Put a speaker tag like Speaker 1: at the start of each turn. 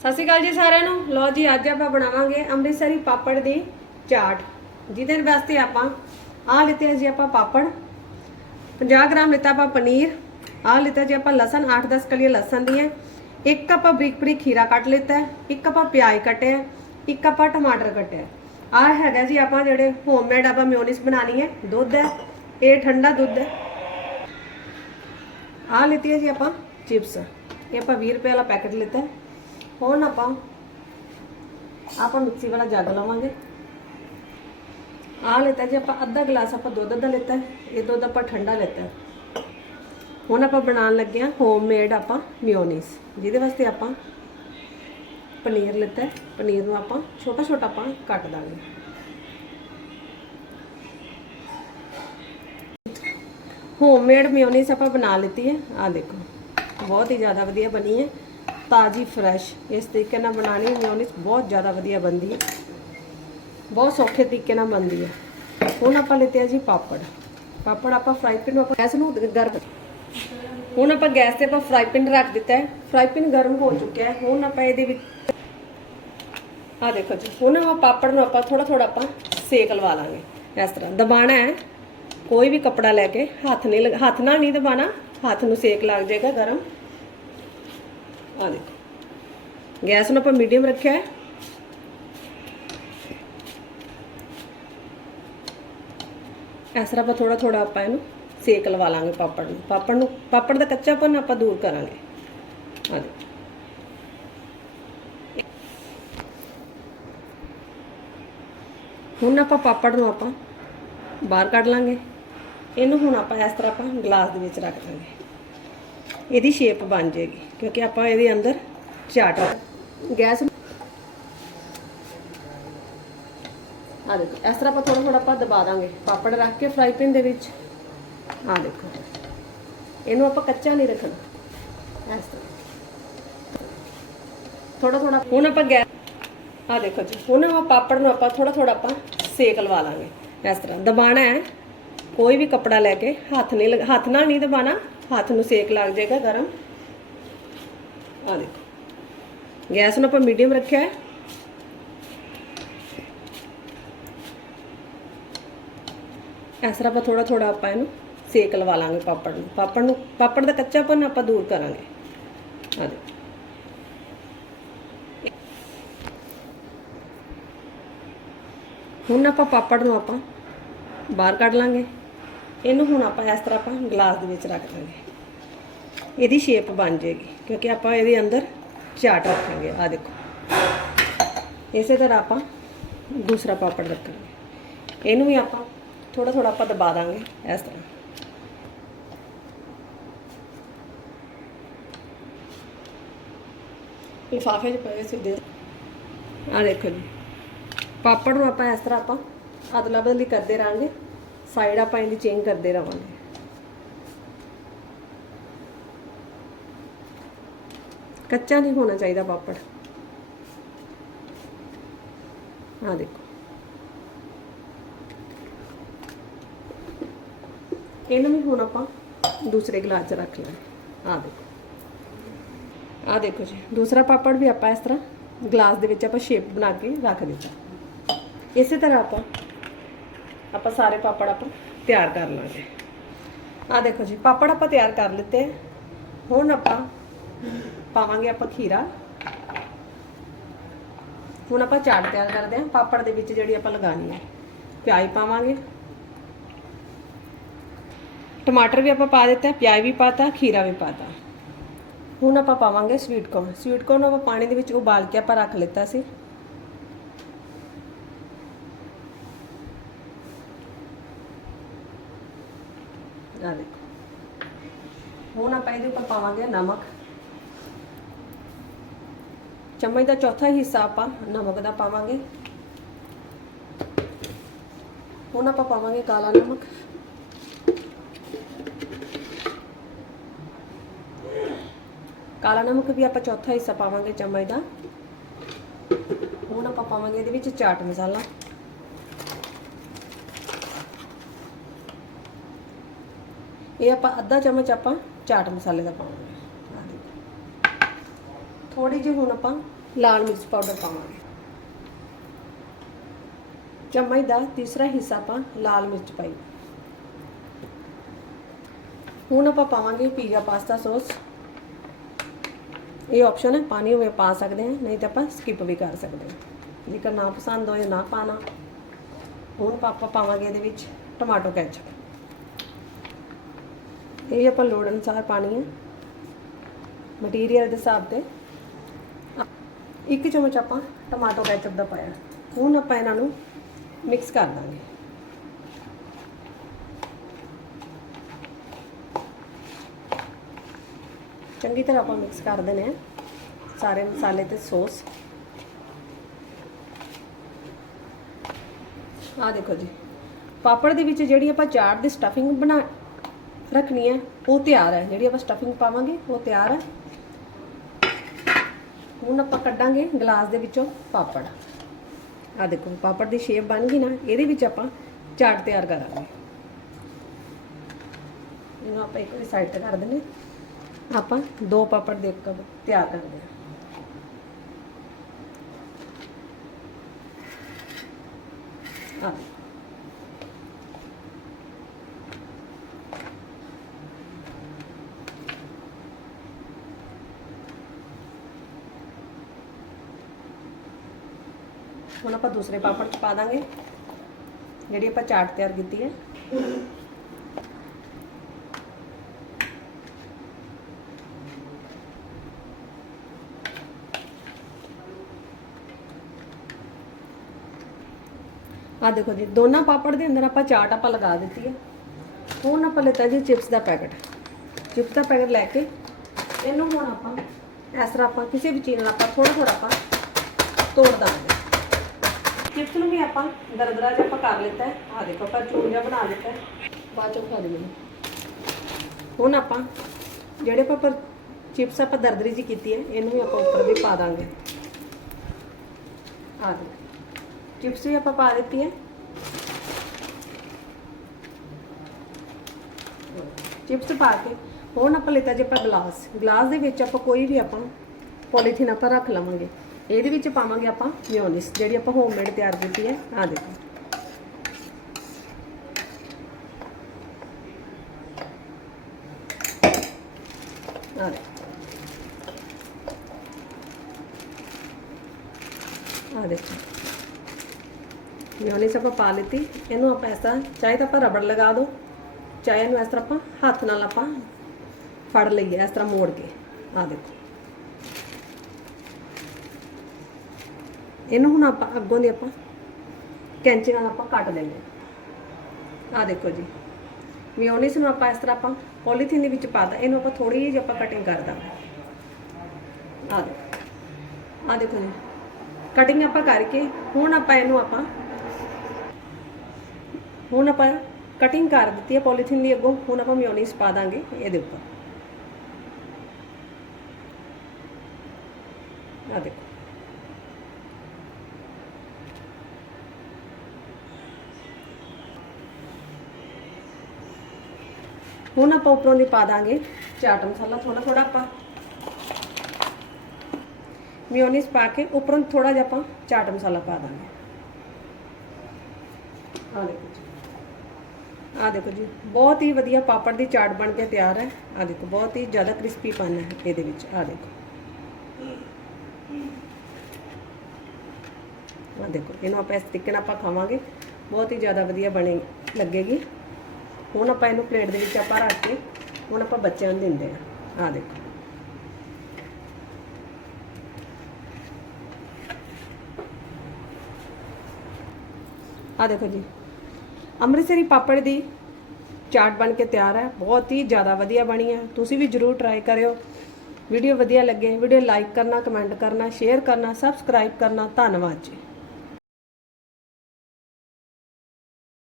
Speaker 1: ਸਤਿ ਸ਼੍ਰੀ ਅਕਾਲ ਜੀ ਸਾਰਿਆਂ ਨੂੰ। ਲਓ ਜੀ, ਅੱਜ ਆਪਾਂ ਬਣਾਵਾਂਗੇ ਅੰਮ੍ਰਿਤਸਰੀ ਪਾਪੜ ਦੀ ਚਾਟ। ਜਿਹਦੇ ਵਾਸਤੇ ਆਪਾਂ ਆਹ ਲਿੱਤੇ ਆ ਜੀ ਆਪਾਂ ਪਾਪੜ। 50 ਗ੍ਰਾਮ ਲਿੱਤਾ ਆਪਾਂ ਪਨੀਰ। ਆਹ ਲਿੱਤਾ ਜੀ ਆਪਾਂ ਲਸਣ 8-10 ਕਲੀਆਂ ਲਸਣ ਦੀਆਂ। ਇੱਕ ਆਪਾਂ ਬਰੀਕ ਬਰੀਕ ਖੀਰਾ ਕੱਟ ਲਿੱਤਾ ਇੱਕ ਆਪਾਂ ਪਿਆਜ਼ ਕੱਟਿਆ ਇੱਕ ਆਪਾਂ ਟਮਾਟਰ ਕੱਟਿਆ ਆਹ ਹੈਗਾ ਜੀ ਆਪਾਂ ਜਿਹੜੇ ਹੋਮਮੇਡ ਆਪਾਂ ਮਿਓਨੀਸ ਬਣਾਣੀ ਹੈ। ਦੁੱਧ ਹੈ। ਇਹ ਠੰਡਾ ਦੁੱਧ ਹੈ। ਆਹ ਲਿੱਤੀ ਹੈ ਜੀ ਆਪਾਂ ਚਿਪਸ। ਇਹ ਆਪਾਂ 20 ਰੁਪਏ ਵਾਲਾ ਪੈਕੇਟ ਲਿੱਤਾ ਹੁਣ ਆਪਾਂ ਆਪਾਂ ਮਿਕਸੀ ਵਾਲਾ ਜੱਗ ਲਵਾਂਗੇ। ਆ ਲਿੱਤਾ ਜੀ, ਆਪਾਂ ਅੱਧਾ ਗਲਾਸ ਆਪਾਂ ਦੁੱਧ ਦਾ ਲਿੱਤਾ ਇਹ ਦੁੱਧ ਆਪਾਂ ਠੰਡਾ ਲੈਤਾ ਹੁਣ ਆਪਾਂ ਬਣਾਉਣ ਲੱਗੇ ਹਾਂ ਹੋਮਮੇਡ ਆਪਾਂ ਮਿਓਨੀਸ ਜਿਹਦੇ ਵਾਸਤੇ ਆਪਾਂ ਪਨੀਰ ਲਿੱਤਾ ਪਨੀਰ ਨੂੰ ਆਪਾਂ ਛੋਟਾ ਛੋਟਾ ਆਪਾਂ ਕੱਟ ਦਾਂਗੇ। ਹੋਮਮੇਡ ਮਿਓਨੀਸ ਆਪਾਂ ਬਣਾ ਲਿੱਤੀ ਹੈ। ਆ ਦੇਖੋ, ਬਹੁਤ ਹੀ ਜ਼ਿਆਦਾ ਵਧੀਆ ਬਣੀ ਹੈ। ਤਾਜੀ ਫਰੈਸ਼ ਇਸ ਤਰੀਕੇ ਨਾਲ ਬਣਾਣੀ ਮਿਓਨੀਸ ਬਹੁਤ ਜ਼ਿਆਦਾ ਵਧੀਆ ਬਣਦੀ ਹੈ। ਬਹੁਤ ਸੌਖੇ ਤਰੀਕੇ ਨਾਲ ਬਣਦੀ ਹੈ। ਹੁਣ ਆਪਾਂ ਲਿੱਤੇ ਆ ਜੀ ਪਾਪੜ। ਪਾਪੜ ਆਪਾਂ ਫਰਾਈ ਪੈਨ ਨੂੰ ਆਪਾਂ ਗੈਸ ਨੂੰ ਗਰਮ ਹੁਣ ਆਪਾਂ ਗੈਸ ਤੇ ਆਪਾਂ ਫਰਾਈ ਪੈਨ ਰੱਖ ਦਿੱਤਾ ਹੈ। ਫਰਾਈ ਪੈਨ ਗਰਮ ਹੋ ਚੁੱਕਿਆ ਹੈ। ਹੁਣ ਆਪਾਂ ਇਹਦੇ ਵਿੱਚ ਆ ਦੇਖੋ ਜੀ, ਹੁਣ ਆਪਾਂ ਪਾਪੜ ਨੂੰ ਆਪਾਂ ਥੋੜਾ ਥੋੜਾ ਆਪਾਂ ਸੇਕ ਲਵਾ ਲਾਂਗੇ। ਇਸ ਤਰ੍ਹਾਂ ਦਬਾਣਾ ਹੈ। ਕੋਈ ਵੀ ਕਪੜਾ ਲੈ ਕੇ ਹੱਥ ਨਹੀਂ ਲਗਾ- ਹੱਥ ਨਾਲ ਨਹੀਂ ਦਬਾਣਾ ਹੱਥ ਨੂੰ ਸੇਕ ਲੱਗ ਜਾਏਗਾ ਗਰਮ। ਆ ਦੇਖੋ। ਗੈਸ ਨੂੰ ਆਪਾਂ ਮੀਡੀਅਮ ਰੱਖਿਆ ਹੈ। ਇਸ ਤਰ੍ਹਾਂ ਆਪਾਂ ਥੋੜਾ ਥੋੜਾ ਆਪਾਂ ਇਹਨੂੰ ਸੇਕ ਲਵਾ ਲਾਂਗੇ ਪਾਪੜ ਨੂੰ। ਪਾਪੜ ਨੂੰ ਪਾਪੜ ਦਾ ਕੱਚਾਪਨ ਆਪਾਂ ਦੂਰ ਕਰਾਂਗੇ। ਆ ਦੇਖੋ। ਹੁਣ ਆਪਾਂ ਪਾਪੜ ਨੂੰ ਆਪਾਂ ਬਾਹਰ ਕੱਢ ਲਾਂਗੇ। ਇਹਨੂੰ ਹੁਣ ਆਪਾਂ ਇਸ ਤਰ੍ਹਾਂ ਆਪਾਂ ਗਲਾਸ ਦੇ ਵਿੱਚ ਰੱਖ ਦਾਂਗੇ। ਇਹਦੀ ਸ਼ੇਪ ਬਣ ਜਾਏਗੀ, ਕਿਉਂਕਿ ਆਪਾਂ ਇਹਦੇ ਅੰਦਰ ਚਾਟ ਗੈਸ ਆ ਦੇਖੋ, ਇਸ ਤਰ੍ਹਾਂ ਆਪਾਂ ਥੋੜਾ ਥੋੜਾ ਆਪਾਂ ਦਬਾ ਦਾਂਗੇ, ਪਾਪੜ ਰੱਖ ਕੇ ਫਰਾਈ ਪੈਨ ਦੇ ਵਿੱਚ। ਆ ਦੇਖੋ, ਇਹਨੂੰ ਆਪਾਂ ਕੱਚਾ ਨਹੀਂ ਰੱਖਣਾ, ਇਸ ਤਰ੍ਹਾਂ। ਥੋੜਾ ਥੋੜਾ ਹੁਣ ਆਪਾਂ ਗੈਸ ਆ ਦੇਖੋ ਜੀ, ਹੁਣ ਆਪਾਂ ਪਾਪੜ ਨੂੰ ਆਪਾਂ ਥੋੜਾ ਥੋੜਾ ਆਪਾਂ ਸੇਕ ਲਵਾ ਲਾਂਗੇ, ਇਸ ਤਰ੍ਹਾਂ। ਦਬਾਣਾ ਹੈ ਕੋਈ ਵੀ ਕਪੜਾ ਲੈ ਕੇ ਹੱਥ ਨਹੀਂ ਲਗਾ- ਹੱਥ ਨਾਲ ਨਹੀਂ ਦਬਾਣਾ ਹੱਥ ਨੂੰ ਸੇਕ ਲੱਗ ਜਾਏਗਾ ਗਰਮ। ਆ ਦੇਖੋ। ਗੈਸ ਨੂੰ ਆਪਾਂ ਮੀਡੀਅਮ ਰੱਖਿਆ ਹੈ। ਇਸ ਤਰ੍ਹਾਂ ਆਪਾਂ ਥੋੜਾ ਥੋੜਾ ਆਪਾਂ ਇਹਨੂੰ ਸੇਕ ਲਵਾ ਲਾਂਗੇ ਪਾਪੜ ਨੂੰ। ਪਾਪੜ ਨੂੰ ਪਾਪੜ ਦਾ ਕੱਚਾਪਨ ਆਪਾਂ ਦੂਰ ਕਰਾਂਗੇ। ਆ ਦੇਖੋ। ਹੁਣ ਆਪਾਂ ਪਾਪੜ ਨੂੰ ਆਪਾਂ ਬਾਹਰ ਕੱਢ ਲਾਂਗੇ। ਇਹਨੂੰ ਹੁਣ ਆਪਾਂ ਇਸ ਤਰ੍ਹਾਂ ਆਪਾਂ ਗਲਾਸ ਦੇ ਵਿੱਚ ਰੱਖ ਦਾਂਗੇ। ਇਹਦੀ ਸ਼ੇਪ ਬਣ ਜਾਏਗੀ, ਕਿਉਂਕਿ ਆਪਾਂ ਇਹਦੇ ਅੰਦਰ ਚਾਟ ਰੱਖਾਂਗੇ। ਆ ਦੇਖੋ। ਇਸੇ ਤਰ੍ਹਾਂ ਆਪਾਂ ਦੂਸਰਾ ਪਾਪੜ ਰੱਖਾਂਗੇ। ਇਹਨੂੰ ਵੀ ਆਪਾਂ ਥੋੜਾ ਥੋੜਾ ਆਪਾਂ ਦਬਾ ਦਾਂਗੇ ਇਸ ਤਰ੍ਹਾਂ। ਲਿਫਾਫੇ 'ਚ ਪਏ ਸੀ ਦੇ। ਆ ਦੇਖੋ ਜੀ। ਪਾਪੜ ਨੂੰ ਆਪਾਂ ਇਸ ਤਰ੍ਹਾਂ ਆਪਾਂ ਅਦਲਾ ਬਦਲੀ ਕਰਦੇ ਰਾਂਗੇ ਸਾਈਡ ਆਪਾਂ ਇਹਦੀ ਚੇਂਜ ਕਰਦੇ ਰਵਾਂਗੇ। ਕੱਚਾ ਨਹੀਂ ਹੋਣਾ ਚਾਹੀਦਾ ਪਾਪੜ। ਆ ਦੇਖੋ। ਇਹਨੂੰ ਵੀ ਹੁਣ ਆਪਾਂ ਦੂਸਰੇ ਗਲਾਸ 'ਚ ਰੱਖ ਲਾਂਗੇ। ਆ ਦੇਖੋ। ਆ ਦੇਖੋ ਜੀ, ਦੂਸਰਾ ਪਾਪੜ ਵੀ ਆਪਾਂ ਇਸ ਤਰ੍ਹਾਂ ਗਲਾਸ ਦੇ ਵਿੱਚ ਆਪਾਂ ਸ਼ੇਪ ਬਣਾ ਕੇ ਰੱਖ ਦਿੱਤਾ। ਇਸੇ ਤਰ੍ਹਾਂ ਆਪਾਂ ਆਪਾਂ ਸਾਰੇ ਪਾਪੜ ਆਪਾਂ ਤਿਆਰ ਕਰ ਲਾਂਗੇ। ਆ ਦੇਖੋ ਜੀ, ਪਾਪੜ ਆਪਾਂ ਤਿਆਰ ਕਰ ਲਿੱਤੇ ਹੁਣ ਆਪਾਂ ਪਾਵਾਂਗੇ ਆਪਾਂ ਖੀਰਾ। ਹੁਣ ਆਪਾਂ ਚਾਟ ਤਿਆਰ ਕਰਦੇ ਹਾਂ। ਪਾਪੜ ਦੇ ਵਿੱਚ ਜਿਹੜੀ ਆਪਾਂ ਲਗਾਣੀ ਹੈ ਪਿਆਜ਼ ਪਾਵਾਂਗੇ। ਟਮਾਟਰ ਵੀ ਆਪਾਂ ਪਾ ਦਿੱਤਾ, ਪਿਆਜ਼ ਵੀ ਪਾਤਾ, ਖੀਰਾ ਵੀ ਪਾਤਾ। ਹੁਣ ਆਪਾਂ ਪਾਵਾਂਗੇ ਸਵੀਟ ਕੋਰਨ। ਸਵੀਟ ਕੋਰਨ ਆਪਾਂ ਪਾਣੀ ਦੇ ਵਿੱਚ ਉਬਾਲ ਕੇ ਆਪਾਂ ਰੱਖ ਲਿੱਤਾ ਸੀ ਆ ਦੇਖੋ ਹੁਣ ਆਪਾਂ ਇਹਦੇ ਉੱਪਰ ਪਾਵਾਂਗੇ ਨਮਕ। ਚਮਚ ਦਾ ਚੌਥਾ ਹਿੱਸਾ ਆਪਾਂ ਨਮਕ ਦਾ ਪਾਵਾਂਗੇ। ਹੁਣ ਆਪਾਂ ਪਾਵਾਂਗੇ ਕਾਲਾ ਨਮਕ। ਕਾਲਾ ਨਮਕ ਵੀ ਆਪਾਂ ਚੌਥਾ ਹਿੱਸਾ ਪਾਵਾਂਗੇ ਚਮਚ ਦਾ। ਹੁਣ ਆਪਾਂ ਪਾਵਾਂਗੇ ਇਹਦੇ ਵਿੱਚ ਚਾਟ ਮਸਾਲਾ। ਇਹ ਆਪਾਂ ਅੱਧਾ ਚਮਚ ਆਪਾਂ ਚਾਟ ਮਸਾਲੇ ਦਾ ਪਾਵਾਂਗੇ ਆਹ ਥੋੜੀ ਜਿਹੀ ਹੁਣ ਆਪਾਂ ਲਾਲ ਮਿਰਚ ਪਾਊਡਰ ਪਾਵਾਂਗੇ। ਚਮਚ ਦਾ ਤੀਸਰਾ ਹਿੱਸਾ ਆਪਾਂ ਲਾਲ ਮਿਰਚ ਪਾਈ। ਹੁਣ ਆਪਾਂ ਪਾਵਾਂਗੇ ਪੀਜ਼ਾ ਪਾਸਤਾ ਸੌਸ। ਇਹ ਆਪਸ਼ਨ ਹੈ, ਪਾਣੀ ਹੋਵੇ ਪਾ ਸਕਦੇ ਹਾਂ, ਨਹੀਂ ਤਾਂ ਆਪਾਂ ਸਕਿਪ ਵੀ ਕਰ ਸਕਦੇ ਹਾਂ। ਜੇਕਰ ਨਾ ਪਸੰਦ ਹੋਏ, ਨਾ ਪਾਣਾ ਹੁਣ ਆਪਾਂ ਪਾਵਾਂਗੇ ਇਹਦੇ ਵਿੱਚ ਟਮਾਟੋ ਕੈਚਪ ਇਹ ਆਪਾਂ ਲੋੜ ਅਨੁਸਾਰ ਪਾਣੀ ਹੈ। ਮਟੀਰੀਅਲ ਦੇ ਹਿਸਾਬ ਤੇ। ਇੱਕ ਚਮਚ ਆਪਾਂ ਟਮਾਟੋ ਕੈਚਪ ਦਾ ਪਾਇਆ। ਹੁਣ ਆਪਾਂ ਇਹਨਾਂ ਨੂੰ ਮਿਕਸ ਕਰ ਦਾਂਗੇ ਚੰਗੀ ਤਰ੍ਹਾਂ ਆਪਾਂ ਮਿਕਸ ਕਰ ਦੇਣੇ ਆ। ਸਾਰੇ ਮਸਾਲੇ ਤੇ ਸੌਸ ਆ ਦੇਖੋ ਜੀ। ਪਾਪੜ ਦੇ ਵਿੱਚ ਜਿਹੜੀ ਆਪਾਂ ਚਾਟ ਦੀ ਸਟਫਿੰਗ ਬਣਾ ਰੱਖਣੀ ਹੈ ਉਹ ਤਿਆਰ ਹੈ ਜਿਹੜੀ ਆਪਾਂ ਸਟਫਿੰਗ ਪਾਵਾਂਗੇ, ਉਹ ਤਿਆਰ ਹੈ ਹੁਣ ਆਪਾਂ ਕੱਢਾਂਗੇ ਗਲਾਸ ਦੇ ਵਿੱਚੋਂ ਪਾਪੜ। ਆ ਦੇਖੋ, ਪਾਪੜ ਦੀ ਸ਼ੇਪ ਬਣ ਗਈ ਨਾ, ਇਹਦੇ ਵਿੱਚ ਆਪਾਂ ਚਾਟ ਤਿਆਰ ਕਰਾਂਗੇ। ਇਹਨੂੰ ਆਪਾਂ ਇੱਕ ਸਾਈਡ ਤੇ ਕਰ ਦਿੰਦੇ ਹਾਂ। ਆਪਾਂ ਦੋ ਪਾਪੜ ਦੇ ਕੱਪ ਤਿਆਰ ਕਰਦੇ ਹਾਂ। ਆ ਹੁਣ ਆਪਾਂ ਦੂਸਰੇ ਪਾਪੜ ਚ ਪਾ ਦਾਂਗੇ। ਜਿਹੜੀ ਆਪਾਂ ਚਾਟ ਤਿਆਰ ਕੀਤੀ ਹੈ। ਆ ਦੇਖੋ ਜੀ, ਦੋਨਾਂ ਪਾਪੜ ਦੇ ਅੰਦਰ ਆਪਾਂ ਚਾਟ ਆਪਾਂ ਲਗਾ ਦਿੱਤੀ ਹੈ। ਹੁਣ ਆਪਾਂ ਲੈਤਾ ਜੀ ਚਿਪਸ ਦਾ ਪੈਕਟ। ਚਿਪਸ ਦਾ ਪੈਕਟ ਲੈ ਕੇ ਇਹਨੂੰ ਹੁਣ ਆਪਾਂ ਇਸ ਤਰ੍ਹਾਂ ਆਪਾਂ ਕਿਸੇ ਵੀ ਚੀਜ਼ ਨਾਲ ਆਪਾਂ ਥੋੜਾ ਥੋੜਾ ਆਪਾਂ ਤੋੜ ਦਾਂਗੇ। ਚਿਪਸ ਨੂੰ ਵੀ ਆਪਾਂ ਦਰਦਰਾ ਜਿਹਾ ਆਪਾਂ ਕਰ ਲਿੱਤਾ ਹੈ। ਆ ਦੇਖੋ, ਆਪਾਂ ਚੂਰ ਜਿਹਾ ਬਣਾ ਲਿੱਤਾ ਹੈ। ਬਾਅਦ ਚੋਂ ਖਾ ਦੇ ਮੈਨੂੰ ਹੁਣ ਆਪਾਂ ਜਿਹੜੇ ਆਪਾਂ ਪਰ ਚਿਪਸ ਆਪਾਂ ਦਰਦਰੀ ਜੀ ਕੀਤੀ ਹੈ, ਇਹਨੂੰ ਵੀ ਆਪਾਂ ਉੱਪਰ ਵੀ ਪਾ ਦਾਂਗੇ। ਆ ਦੇਖੋ ਚਿਪਸ ਵੀ ਆਪਾਂ ਪਾ ਦਿੱਤੀ ਹੈ। ਚਿਪਸ ਪਾ ਕੇ ਹੁਣ ਆਪਾਂ ਲਿੱਤਾ ਜੇ ਆਪਾਂ ਗਲਾਸ। ਗਲਾਸ ਦੇ ਵਿੱਚ ਆਪਾਂ ਕੋਈ ਵੀ ਆਪਾਂ ਪੋਲੀਥੀਨ ਆਪਾਂ ਰੱਖ ਲਵਾਂਗੇ। ਇਹਦੇ ਵਿੱਚ ਪਾਵਾਂਗੇ ਆਪਾਂ ਮਿਓਨਿਸ ਜਿਹੜੀ ਆਪਾਂ ਹੋਮਮੇਡ ਤਿਆਰ ਕੀਤੀ ਹੈ। ਆ ਦੇਖੋ। ਆ ਦੇਖੋ। ਆ ਦੇਖੋ। ਮਿਓਨਿਸ ਆਪਾਂ ਪਾ ਲਿੱਤੀ। ਇਹਨੂੰ ਆਪਾਂ ਇਸ ਤਰ੍ਹਾਂ, ਚਾਹੇ ਤਾਂ ਆਪਾਂ ਰਬੜ ਲਗਾ ਦਿਓ ਚਾਹੇ ਇਹਨੂੰ ਇਸ ਤਰ੍ਹਾਂ ਆਪਾਂ ਹੱਥ ਨਾਲ ਆਪਾਂ ਫੜ ਲਈਏ, ਇਸ ਤਰ੍ਹਾਂ ਮੋੜ ਕੇ। ਆ ਦੇਖੋ। ਇਹਨੂੰ ਹੁਣ ਆਪਾਂ ਅੱਗੋਂ ਦੀ ਆਪਾਂ ਕੈਂਚੀ ਨਾਲ ਆਪਾਂ ਕੱਟ ਦੇਂਗੇ ਆ ਦੇਖੋ ਜੀ। ਮਿਓਨੀਸ ਨੂੰ ਆਪਾਂ ਇਸ ਤਰ੍ਹਾਂ ਆਪਾਂ ਪੋਲੀਥੀਨ ਦੇ ਵਿੱਚ ਪਾਦਾ ਇਹਨੂੰ ਆਪਾਂ ਥੋੜੀ ਜਿਹੀ ਆਪਾਂ ਕਟਿੰਗ ਕਰ ਦਾਂਗੇ। ਆ ਦੇਖੋ। ਆ ਦੇਖੋ ਜੀ। ਕਟਿੰਗ ਆਪਾਂ ਕਰਕੇ ਹੁਣ ਆਪਾਂ ਇਹਨੂੰ ਆਪਾਂ ਹੁਣ ਆਪਾਂ ਕਟਿੰਗ ਕਰ ਦਿੱਤੀ ਹੈ ਪੋਲੀਥੀਨ ਦੀ ਅੱਗੋਂ। ਹੁਣ ਆਪਾਂ ਮਿਓਨੀਸ ਪਾ ਦਾਂਗੇ ਇਹਦੇ ਉੱਪਰ। ਆ ਦੇਖੋ। ਹੁਣ ਆਪਾਂ ਉੱਪਰੋਂ ਦੀ ਪਾ ਦਾਂਗੇ ਚਾਟ ਮਸਾਲਾ ਥੋੜਾ ਥੋੜਾ ਆਪਾਂ। ਮਿਓਨੀਸ ਪਾ ਕੇ ਉੱਪਰੋਂ ਥੋੜਾ ਜਿਹਾ ਆਪਾਂ ਚਾਟ ਮਸਾਲਾ ਪਾ ਦਾਂਗੇ। ਆ ਦੇਖੋ ਜੀ। ਆ ਦੇਖੋ ਜੀ, ਬਹੁਤ ਹੀ ਵਧੀਆ ਪਾਪੜ ਦੀ ਚਾਟ ਬਣ ਕੇ ਤਿਆਰ ਹੈ। ਆ ਦੇਖੋ, ਬਹੁਤ ਹੀ ਜ਼ਿਆਦਾ ਕ੍ਰਿਸਪੀ ਪਨ ਹੈ ਇਹਦੇ ਵਿੱਚ। ਆ ਦੇਖੋ। ਆ ਦੇਖੋ, ਇਹਨੂੰ ਆਪਾਂ ਇਸ ਤਰੀਕੇ ਨਾਲ ਆਪਾਂ ਖਾਵਾਂਗੇ। ਬਹੁਤ ਹੀ ਜ਼ਿਆਦਾ ਵਧੀਆ ਬਣੇ, ਲੱਗੇਗੀ। ਹੁਣ ਆਪਾਂ ਇਹਨੂੰ ਪਲੇਟ ਦੇ ਵਿੱਚ ਆਪਾਂ ਰੱਖ ਕੇ, ਹੁਣ ਆਪਾਂ ਬੱਚਿਆਂ ਨੂੰ ਦਿੰਦੇ ਆ ਆ ਦੇਖੋ। ਆ ਦੇਖੋ ਜੀ। ਅੰਮ੍ਰਿਤਸਰੀ ਪਾਪੜ ਦੀ ਚਾਟ ਬਣ ਕੇ ਤਿਆਰ ਹੈ। ਬਹੁਤ ਹੀ ਜ਼ਿਆਦਾ ਵਧੀਆ ਬਣੀ ਹੈ। ਤੁਸੀਂ ਵੀ ਜਰੂਰ ਟਰਾਈ ਕਰਿਓ। ਵੀਡੀਓ ਵਧੀਆ ਲੱਗੇ, ਵੀਡੀਓ ਲਾਈਕ ਕਰਨਾ ਕਮੈਂਟ ਕਰਨਾ ਸ਼ੇਅਰ ਕਰਨਾ ਸਬਸਕ੍ਰਾਈਬ ਕਰਨਾ। ਧੰਨਵਾਦ ਜੀ।